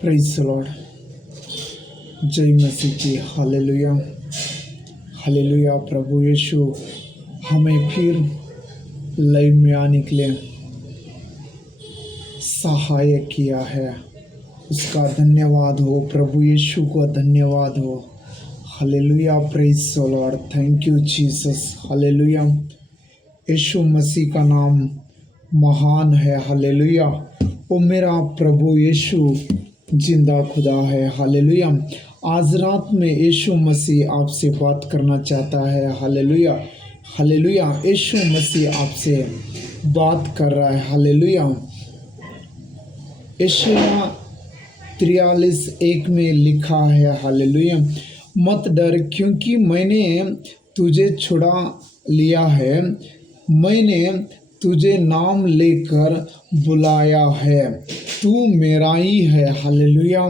Praise the Lord. जय मसीह की। Hallelujah hallelujah. प्रभु यीशु हमें फिर लाइव में आने के लिए सहायक किया है, उसका धन्यवाद हो। प्रभु यीशु को धन्यवाद हो। Hallelujah. Praise the Lord. Thank you Jesus. Hallelujah. यीशु मसीह का नाम महान है। हालेलुया। ओ मेरा प्रभु यीशु जिंदा खुदा है। हालेलुया। आज रात में यीशु मसीह आपसे बात करना चाहता है। Hallelujah hallelujah. यीशु मसीह आपसे बात कर रहा है। हालेलुया। यशायाह 43:1 में लिखा है, हालेलुया, मत डर क्योंकि मैंने तुझे छुड़ा लिया है, मैंने तुझे नाम लेकर बुलाया है, तू मेरा ही है। हालेलुया।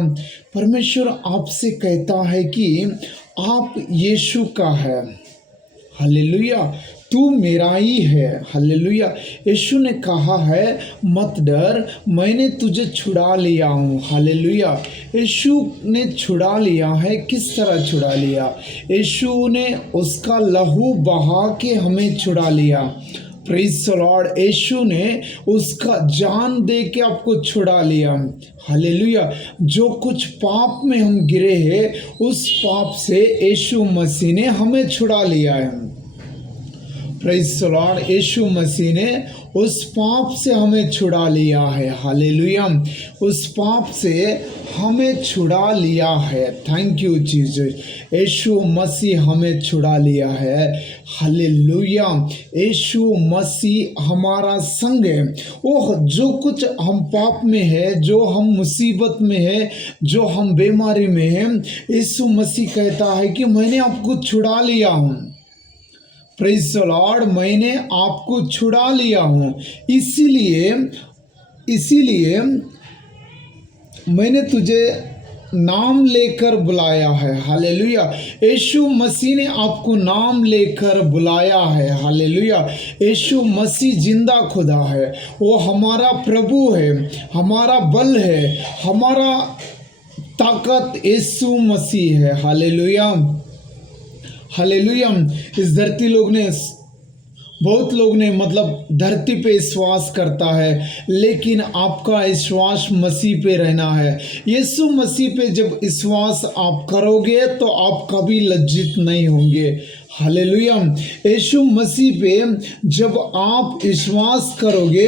परमेश्वर आपसे कहता है कि आप यीशु का है। हालेलुया। तू मेरा ही है। हालेलुया। यीशु ने कहा है मत डर, मैंने तुझे छुड़ा लिया हूँ। हालेलुया। यीशु ने छुड़ा लिया है। किस तरह छुड़ा लिया? यीशु ने उसका लहू बहा के हमें छुड़ा लिया। Praise the Lord. यीशु ने उसका जान दे के आपको छुड़ा लिया। हालेलुया। जो कुछ पाप में हम गिरे हैं, उस पाप से यीशु मसीह ने हमें छुड़ा लिया है। Praise the Lord. यीशु मसीह ने उस पाप से हमें छुड़ा लिया है। हालेलुया। उस पाप से हमें छुड़ा लिया है। Thank you Jesus. यीशु मसीह हमें छुड़ा लिया है। हालेलुया। यीशु मसीह हमारा संग है। ओह, जो कुछ हम पाप में है, जो हम मुसीबत में है, जो हम बीमारी में है, यीशु मसीह कहता है कि मैंने आपको छुड़ा लिया हूँ। Praise the Lord. मैंने आपको छुड़ा लिया हूँ, इसीलिए मैंने तुझे नाम लेकर बुलाया है। हालेलुया। यीशु मसीह ने आपको नाम लेकर बुलाया है। हालेलुया। यीशु मसीह जिंदा खुदा है। वो हमारा प्रभु है, हमारा बल है, हमारा ताकत यीशु मसीह है। Hallelujah hallelujah. इस धरती बहुत लोग ने मतलब धरती पे विश्वास करता है, लेकिन आपका विश्वास मसीह पे रहना है। यीशु मसीह पे जब विश्वास आप करोगे तो आप कभी लज्जित नहीं होंगे। हालेलुया। यीशु मसीह पे जब आप विश्वास करोगे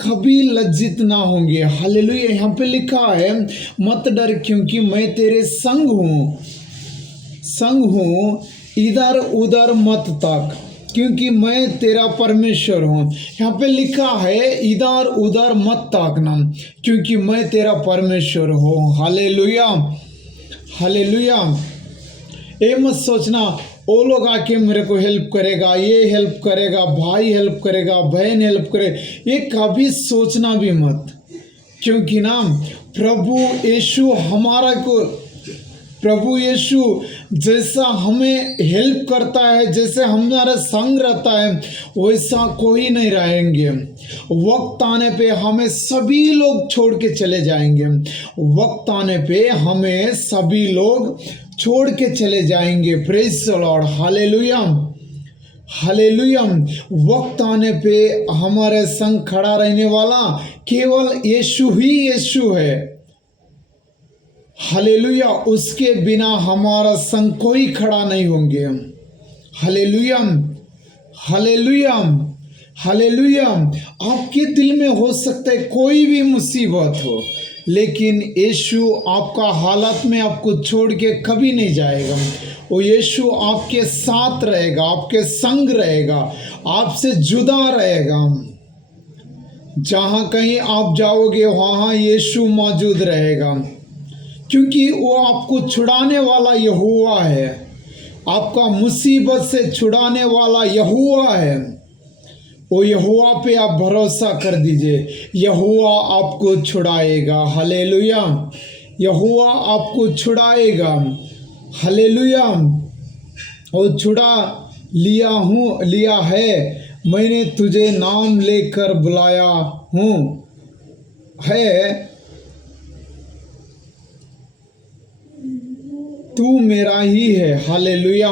कभी लज्जित ना होंगे। हालेलुया। यहाँ पे लिखा है मत डर क्योंकि मैं तेरे संग हूँ, इधर उधर मत ताक क्योंकि मैं तेरा परमेश्वर हूँ। यहाँ पे लिखा है इधर उधर मत ताकना क्योंकि मैं तेरा परमेश्वर हूँ। Hallelujah hallelujah. ये मत सोचना वो लोग आके मेरे को हेल्प करेगा, ये हेल्प करेगा, भाई हेल्प करेगा, बहन हेल्प करे, ये कभी सोचना भी मत। क्योंकि ना प्रभु यीशु जैसा हमें हेल्प करता है, जैसे हमारा संग रहता है, वैसा कोई नहीं रहेंगे। वक्त आने पे हमें सभी लोग छोड़ के चले जाएंगे। वक्त आने पे हमें सभी लोग छोड़ के चले जाएंगे। Praise the Lord. Hallelujah hallelujah. वक्त आने पे हमारे संग खड़ा रहने वाला केवल यीशु ही यीशु है। हालेलुया। उसके बिना हमारा संग कोई खड़ा नहीं होंगे। Hallelujah hallelujah hallelujah. आपके दिल में हो सकता है कोई भी मुसीबत हो, लेकिन यीशु आपका हालत में आपको छोड़ के कभी नहीं जाएगा। वो यीशु आपके साथ रहेगा, आपके संग रहेगा, आपसे जुदा रहेगा। जहाँ कहीं आप जाओगे वहाँ यीशु मौजूद रहेगा, क्योंकि वो आपको छुड़ाने वाला यहोवा है। आपका मुसीबत से छुड़ाने वाला यहोवा है। वो यहोवा पे आप भरोसा कर दीजिए, यहोवा आपको छुड़ाएगा। हालेलुया। यहोवा आपको छुड़ाएगा। हालेलुया। वो छुड़ा लिया है, मैंने तुझे नाम लेकर बुलाया हूँ है। तू मेरा ही है। हालेलुया।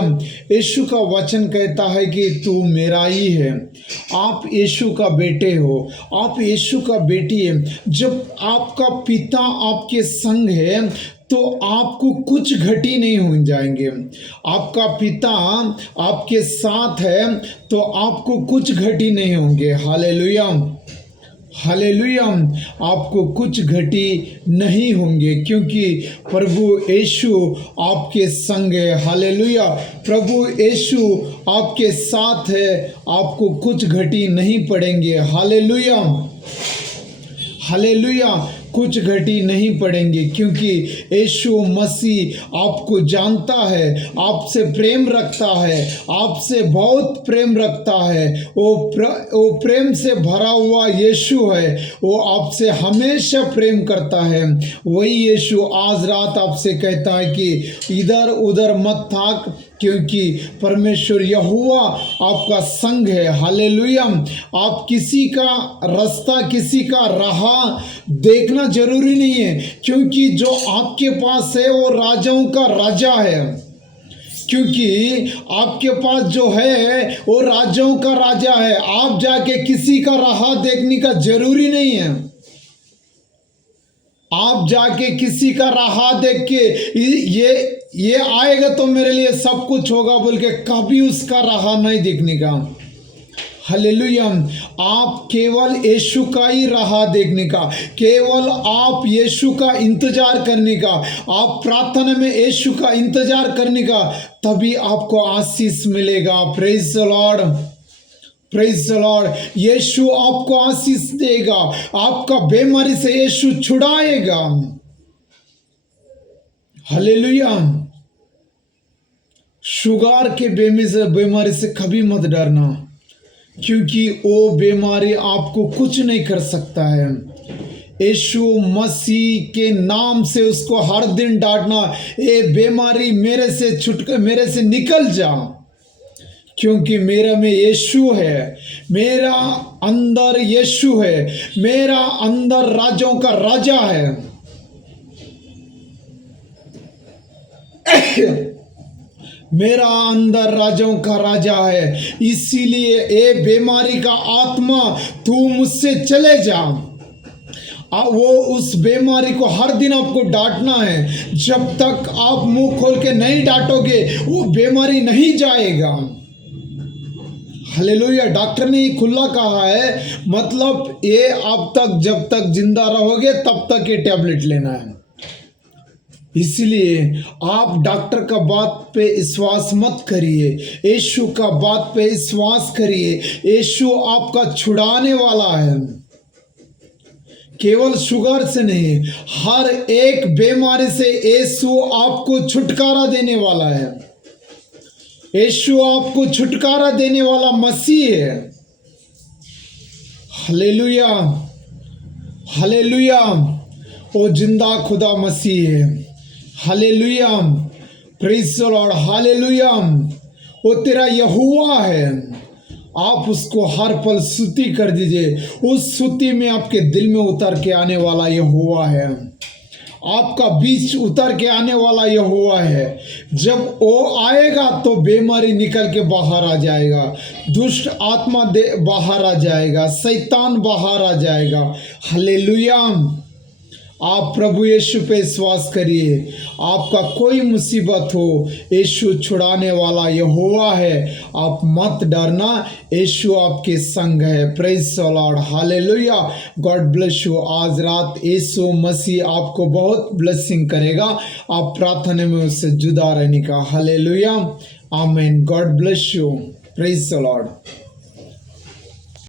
यीशु का वचन कहता है कि तू मेरा ही है। आप यीशु का बेटे हो, आप यीशु का बेटी है। जब आपका पिता आपके संग है तो आपको कुछ घटी नहीं हो जाएंगे। आपका पिता आपके साथ है तो आपको कुछ घटी नहीं होंगे। Hallelujah, hallelujah. आपको कुछ घटी नहीं होंगे क्योंकि प्रभु यीशु आपके संग है। हालेलुया, प्रभु यीशु आपके साथ है, आपको कुछ घटी नहीं पड़ेंगे। हालेलुया, हालेलुया, कुछ घटी नहीं पड़ेंगे क्योंकि यीशु मसीह आपको जानता है, आपसे प्रेम रखता है, आपसे बहुत प्रेम रखता है। वो प्रेम से भरा हुआ यीशु है, वो आपसे हमेशा प्रेम करता है। वही यीशु आज रात आपसे कहता है कि इधर उधर मत थाक, क्योंकि परमेश्वर यहोवा आपका संग है। हालेलुया। आप किसी का रास्ता, किसी का राह देखना जरूरी नहीं है, क्योंकि जो आपके पास है वो राजाओं का राजा है। क्योंकि आपके पास जो है वो राजाओं का राजा है। आप जाके किसी का राह देखने का जरूरी नहीं है। आप जाके किसी का राह देख के ये आएगा तो मेरे लिए सब कुछ होगा बोल के कभी उसका राह नहीं देखने का। हालेलुया। आप केवल यीशु का ही राह देखने का, केवल आप यीशु का इंतजार करने का, आप प्रार्थना में यीशु का इंतजार करने का, तभी आपको आशीष मिलेगा। Praise the Lord, praise the Lord. यीशु आपको आशीष देगा, आपका बीमारी से यीशु छुड़ाएगा। हालेलुया। शुगर के बीमारी से कभी मत डरना, क्योंकि वो बीमारी आपको कुछ नहीं कर सकता है। यीशु मसीह के नाम से उसको हर दिन डांटना, ये बीमारी मेरे से निकल जा, क्योंकि मेरा में यीशु है, मेरा अंदर यीशु है, मेरा अंदर राजाओं का राजा है। मेरा अंदर राजाओं का राजा है। इसीलिए ए बीमारी का आत्मा तू मुझसे चले जा। वो उस बीमारी को हर दिन आपको डांटना है। जब तक आप मुंह खोल के नहीं डांटोगे वो बीमारी नहीं जाएगा। हालेलुया। डॉक्टर ने खुला कहा है, मतलब ये अब तक जब तक जिंदा रहोगे तब तक ये टैबलेट लेना है। इसलिए आप डॉक्टर का बात पे विश्वास मत करिए, यीशु का बात पे विश्वास करिए। यीशु आपका छुड़ाने वाला है, केवल शुगर से नहीं, हर एक बीमारी से यीशु आपको छुटकारा देने वाला है। यीशु आपको छुटकारा देने वाला मसीह है। Hallelujah, hallelujah. वो जिंदा खुदा मसीह है। Hallelujah, praise the Lord. Hallelujah. वो तेरा यहोवा है। आप उसको हर पल स्तुति कर दीजिए। उस स्तुति में आपके दिल में उतर के आने वाला यहोवा है, आपका बीच उतर के आने वाला यहोवा है। जब वो आएगा तो बीमारी निकल के बाहर आ जाएगा, दुष्ट आत्मा बाहर आ जाएगा, शैतान बाहर आ जाएगा। हालेलुया। आप प्रभु यीशु पे विश्वास करिए। आपका कोई मुसीबत हो, यीशु छुड़ाने वाला यहोवा है। आप मत डरना, यीशु आपके संग है। Praise the Lord. Hallelujah. God bless you. आज रात यीशु मसीह आपको बहुत ब्लेसिंग करेगा। आप प्रार्थना में उससे जुदा रहने का। हालेलुया, आमीन। God bless you. Praise the Lord.